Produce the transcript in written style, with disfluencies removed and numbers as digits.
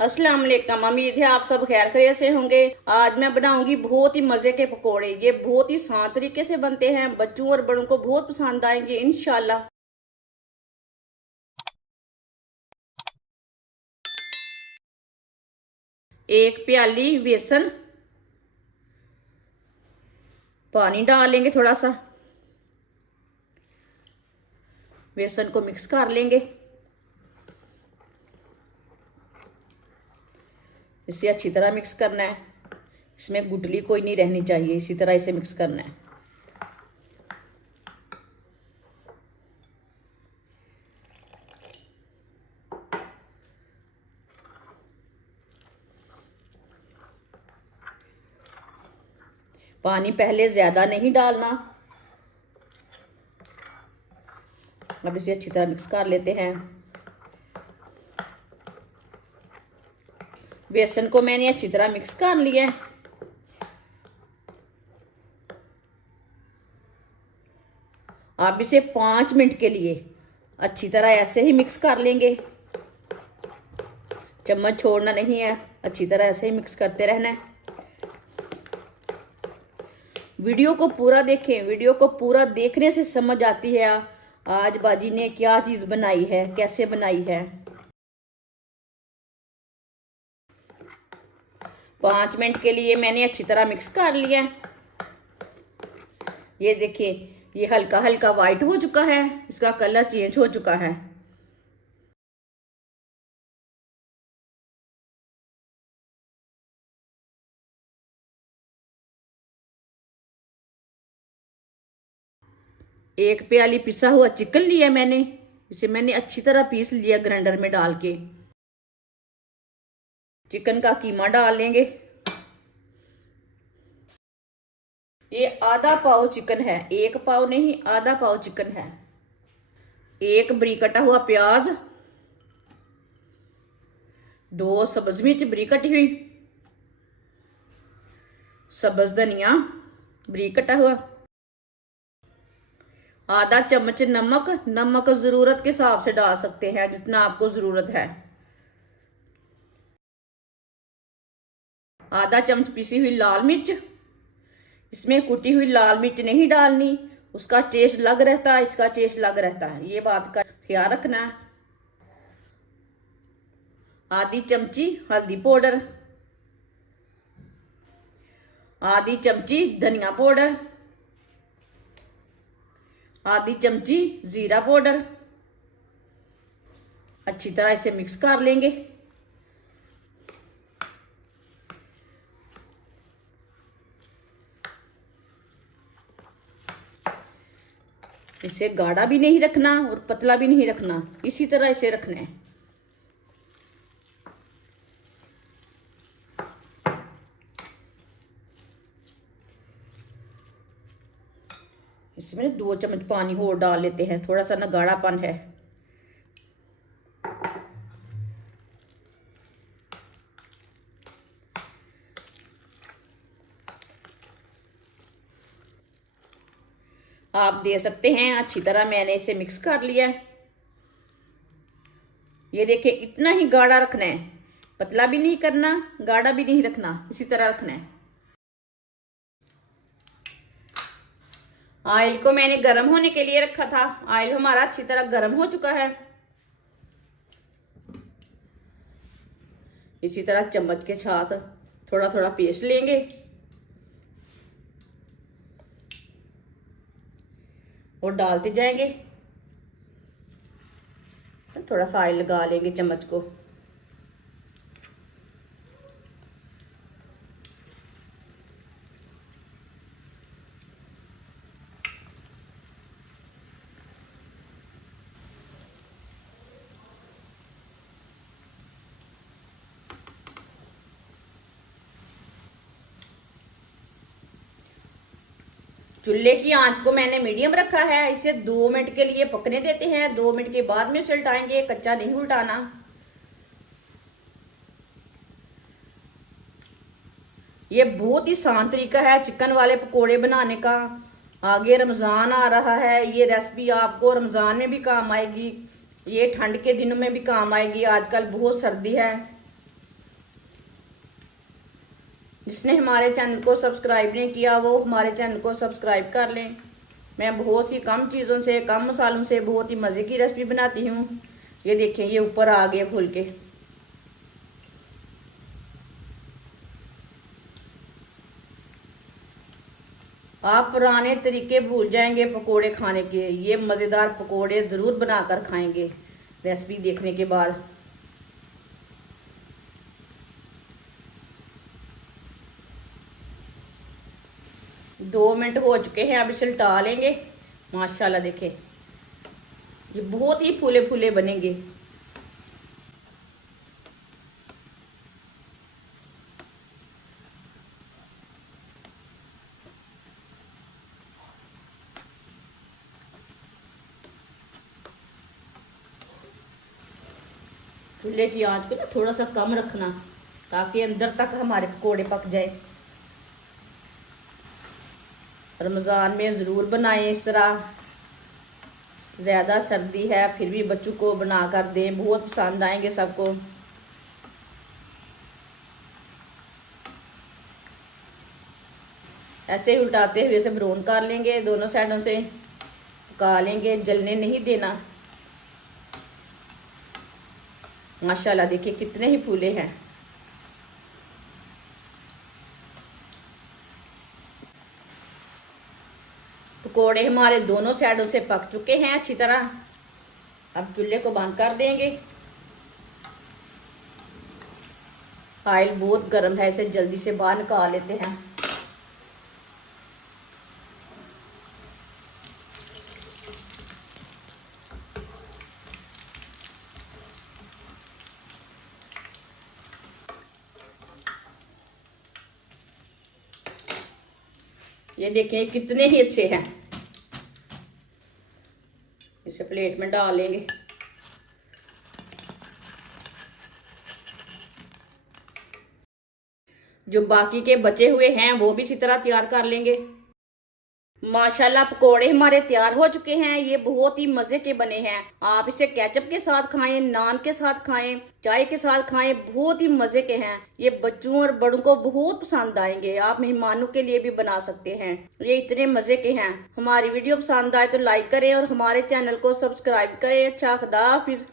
अस्सलाम वालेकुम। उम्मीद है आप सब खैर खैरियत से होंगे। आज मैं बनाऊंगी बहुत ही मजे के पकोड़े। ये बहुत ही आसान तरीके से बनते हैं, बच्चों और बड़ों को बहुत पसंद आएंगे इंशाल्लाह। एक प्याली बेसन, पानी डाल लेंगे थोड़ा सा, बेसन को मिक्स कर लेंगे। इसे अच्छी तरह मिक्स करना है, इसमें गुठली कोई नहीं रहनी चाहिए। इसी तरह इसे मिक्स करना है। पानी पहले ज्यादा नहीं डालना। अब इसे अच्छी तरह मिक्स कर लेते हैं। बेसन को मैंने अच्छी तरह मिक्स कर लिया है। आप इसे 5 मिनट के लिए अच्छी तरह ऐसे ही मिक्स कर लेंगे। चम्मच छोड़ना नहीं है, अच्छी तरह ऐसे ही मिक्स करते रहना है। वीडियो को पूरा देखें, वीडियो को पूरा देखने से समझ आती है आज बाजी ने क्या चीज़ बनाई है, कैसे बनाई है। 5 मिनट के लिए मैंने अच्छी तरह मिक्स कर लिया है। ये देखिए, ये हल्का हल्का वाइट हो चुका है, इसका कलर चेंज हो चुका है। एक प्याली पिसा हुआ चिकन लिया मैंने, इसे मैंने अच्छी तरह पीस लिया ग्राइंडर में डाल के। चिकन का कीमा डाल लेंगे। ये आधा पाव चिकन है, 1 पाव नहीं, आधा पाव चिकन है। एक बरीक कटा हुआ प्याज, 2 सब्ज मिर्च बरीक कटी हुई, सब्ज धनिया बरीक कटा हुआ, आधा चम्मच नमक। नमक जरूरत के हिसाब से डाल सकते हैं, जितना आपको जरूरत है। आधा चम्मच पिसी हुई लाल मिर्च। इसमें कुटी हुई लाल मिर्च नहीं डालनी, उसका टेस्ट अलग रहता है, इसका टेस्ट अलग रहता है, ये बात का ख्याल रखना है। आधी चमची हल्दी पाउडर, आधी चमची धनिया पाउडर, आधी चमची जीरा पाउडर। अच्छी तरह इसे मिक्स कर लेंगे। इसे गाढ़ा भी नहीं रखना और पतला भी नहीं रखना, इसी तरह इसे रखना है। इसमें 2 चम्मच पानी और डाल लेते हैं, थोड़ा सा ना गाढ़ापन है। आप दे सकते हैं। अच्छी तरह मैंने इसे मिक्स कर लिया है। ये देखिए, इतना ही गाढ़ा रखना है, पतला भी नहीं करना, गाढ़ा भी नहीं रखना, इसी तरह रखना है। ऑयल को मैंने गर्म होने के लिए रखा था। ऑयल हमारा अच्छी तरह गर्म हो चुका है। इसी तरह चम्मच के साथ थोड़ा थोड़ा पेस्ट लेंगे और डालते जाएंगे। थोड़ा सा ऑयल लगा लेंगे चम्मच को। चूल्हे की आंच को मैंने मीडियम रखा है। इसे 2 मिनट के लिए पकने देते हैं। 2 मिनट के बाद में इसे उल्टाएंगे, कच्चा नहीं उल्टाना। ये बहुत ही आसान तरीका है चिकन वाले पकोड़े बनाने का। आगे रमज़ान आ रहा है, ये रेसिपी आपको रमज़ान में भी काम आएगी, ये ठंड के दिनों में भी काम आएगी। आजकल बहुत सर्दी है, जिसने हमारे चैनल को सब्सक्राइब नहीं किया वो हमारे चैनल को सब्सक्राइब कर लें। मैं बहुत सी कम चीज़ों से, कम मसालों से बहुत ही मज़े की रेसिपी बनाती हूँ। ये देखें, ये ऊपर आ गए फूल के। आप पुराने तरीके भूल जाएंगे पकोड़े खाने के। ये मज़ेदार पकोड़े ज़रूर बनाकर खाएंगे रेसिपी देखने के बाद। दो मिनट हो चुके हैं, अब इसे उल्टा लेंगे। माशाल्लाह देखें, ये बहुत ही फूले फूले बनेंगे। चूल्हे की आंच को ना थोड़ा सा कम रखना ताकि अंदर तक हमारे पकोड़े पक जाए। रमज़ान में ज़रूर बनाएं इस तरह। ज़्यादा सर्दी है फिर भी बच्चों को बना कर दें, बहुत पसंद आएंगे सबको। ऐसे ही उल्टाते हुए से ब्राउन कर लेंगे, दोनों साइडों से पका लेंगे, जलने नहीं देना। माशाल्लाह देखिए कितने ही फूले हैं। पकोड़े हमारे दोनों साइडों से पक चुके हैं अच्छी तरह। अब चूल्हे को बंद कर देंगे। ऑयल बहुत गर्म है, इसे जल्दी से बाहर निकाल लेते हैं। ये देखें कितने ही अच्छे हैं। इसे प्लेट में डाल लेंगे। जो बाकी के बचे हुए हैं वो भी इसी तरह तैयार कर लेंगे। माशाल्लाह पकोड़े हमारे तैयार हो चुके हैं। ये बहुत ही मज़े के बने हैं। आप इसे केचप के साथ खाएं, नान के साथ खाएं, चाय के साथ खाएं, बहुत ही मज़े के हैं। ये बच्चों और बड़ों को बहुत पसंद आएंगे। आप मेहमानों के लिए भी बना सकते हैं, ये इतने मज़े के हैं। हमारी वीडियो पसंद आए तो लाइक करें और हमारे चैनल को सब्सक्राइब करें। अच्छा, खुदा हाफिज़।